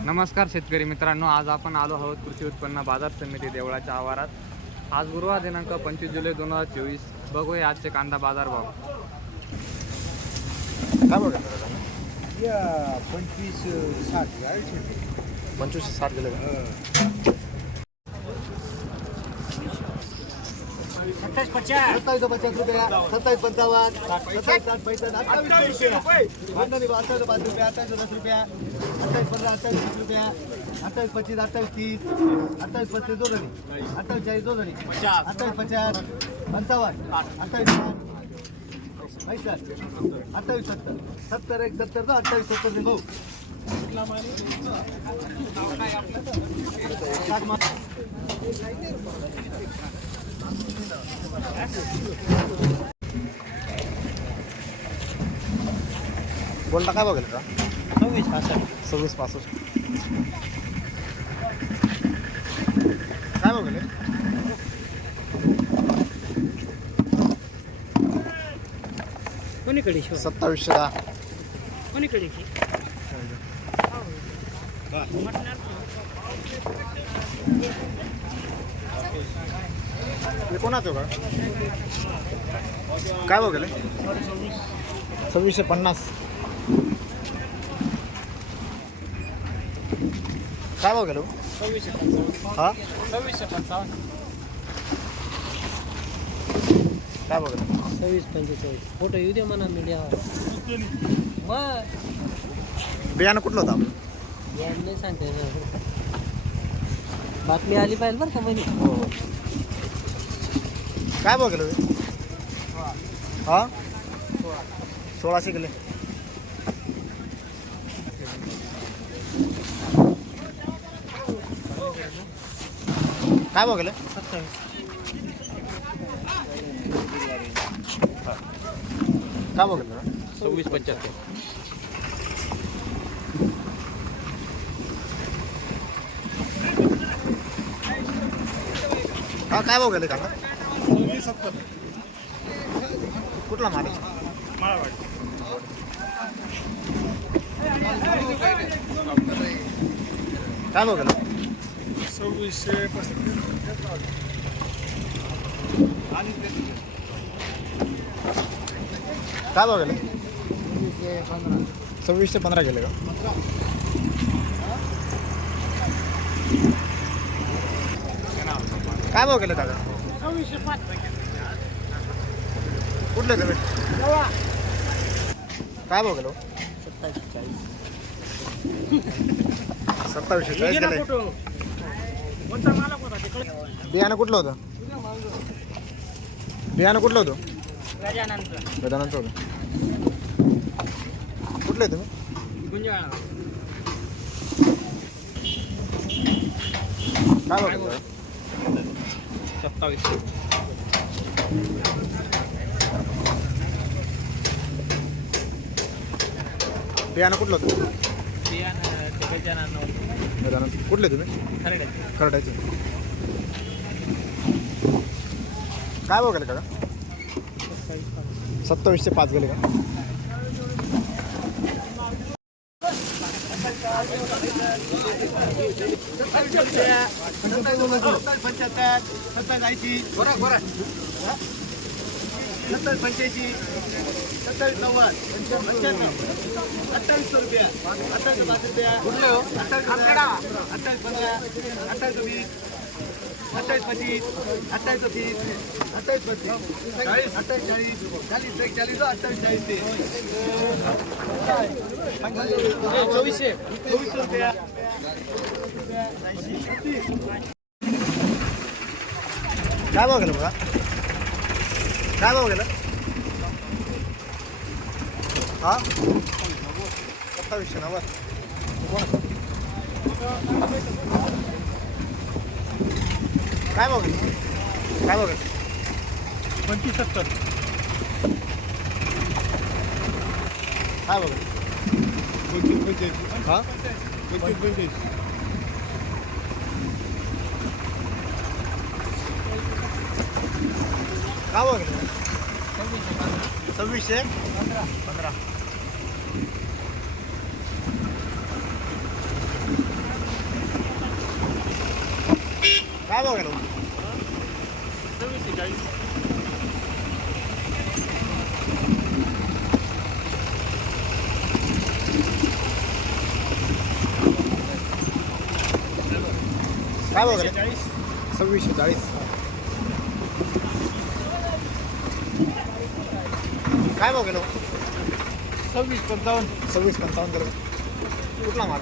नमस्कार शेतकरी मित्रांनो आज आपण आलो आहोत कृषी उत्पन्न बाजार समिती देवळाच्या आवारात. आज गुरुवार दिनांक पंचवीस जुलै दोन हजार चोवीस. बघूया आजचे कांदा बाजार भाव. काय बघा पंचवीस साठ पंचवीसशे साठ गेले सत्तावीस पचास. सत्तावीस पचास रुपया सत्तावीस पंचावन्न सत्तावीस साठ पैंसठ अठ्ठावीस रुपये. अठ्ठावीस पाच रुपया अठ्ठावीस दस रुपया अठ्ठावीस पंधरा अठ्ठावीस वीस रुपया अठ्ठावीस पच्चीस अठ्ठावीस तीस अठ्ठावीस पस्तीस दोन जणी अठ्ठावीस चाळीस दोन जणी अठ्ठावीस पचास पंचावन्न अठ्ठावीस पैसठ अठ्ठावीस सत्तर. सत्तर एक सत्तर तर अठ्ठावीस सत्तर भाऊ. साठ मा- कोणता काय बघेल का सव्वीस पासष्ट सव्वीस पासष्ट काय बघेल कोणीकडे शिव सत्तावीसशे दहा कोणीकडे हे कोणाचं का काय बघेल सव्वीसशे पन्नास. काय बघेल सव्वीसशे पंचावन्न हा? सव्वीसशे पंचावन्न. काय बघेल सव्वीस पंचेचाळीस. फोटो येऊ दे म्हणा मीडियावर. मग बियाणं कुठलं होतं आपलं? नाही सांगता बातमी आली पाहिजे बरं का म्हणे हो. हो काय बघेल हा? सोळाशे किलो काय बघेल काय बघेल सव्वीस पंच्याहत्तर. हा काय बघेल काका कुठला माल? आहे? काय बघेल सव्वीसशे काय बघेल सव्वीसशे पंधरा गेले का? काय भाव गेले दादा? कुठले तुम्ही काय भाव गेलो सत्तावीस चाळीस सत्तावीसशे चाळीस गेले बियाणं कुठलं होतं? बियाणं कुठलं होतं? गजाननचं. होतं. कुठले तुम्ही? काय भाव गेलो सत्तावीसशे बियाणं कुठलं होतं? वेदांत कुठले तुम्ही? खरडे करडायचे काय गेले का सत्तावीसशे पाच गेले का? पंच्याहत्तर सत्तावीस ऐंशी बरं बरं सत्तर पंच्याऐंशी सत्तावीस नव्वद पंच्याण्णव अठ्ठावीसशे रुपया अठ्ठावीसशे पाच रुपया कुठले हो अठ्ठावीस अठ्ठावीस पंधरा अठ्ठावीस वीस अठ्ठावीस पच्चीस अठ्ठावीस तीस अठ्ठावीस पस्तीस चाळीस अठ्ठावीस चाळीस चाळीस एक चाळीस अठ्ठावीस चाळीस ते चोवीसशे काय भाव गेलं बघा? काय भाव गेलं? हा? सत्तावीसशे कोण काय भाव गेलं? काय भाव गेलं? पंचवीस सत्तर. काय पंचवीस हां? का बघ सव्वीसशे? पंधरा काय बघायला सव्वीसशे चाळीस. काय भाव गेलो? सव्वीसशे चाळीस. काय भाव गेलो? सव्वीस पंचावन्न. सव्वीस पंचावन्न गेलो. कुठला माल?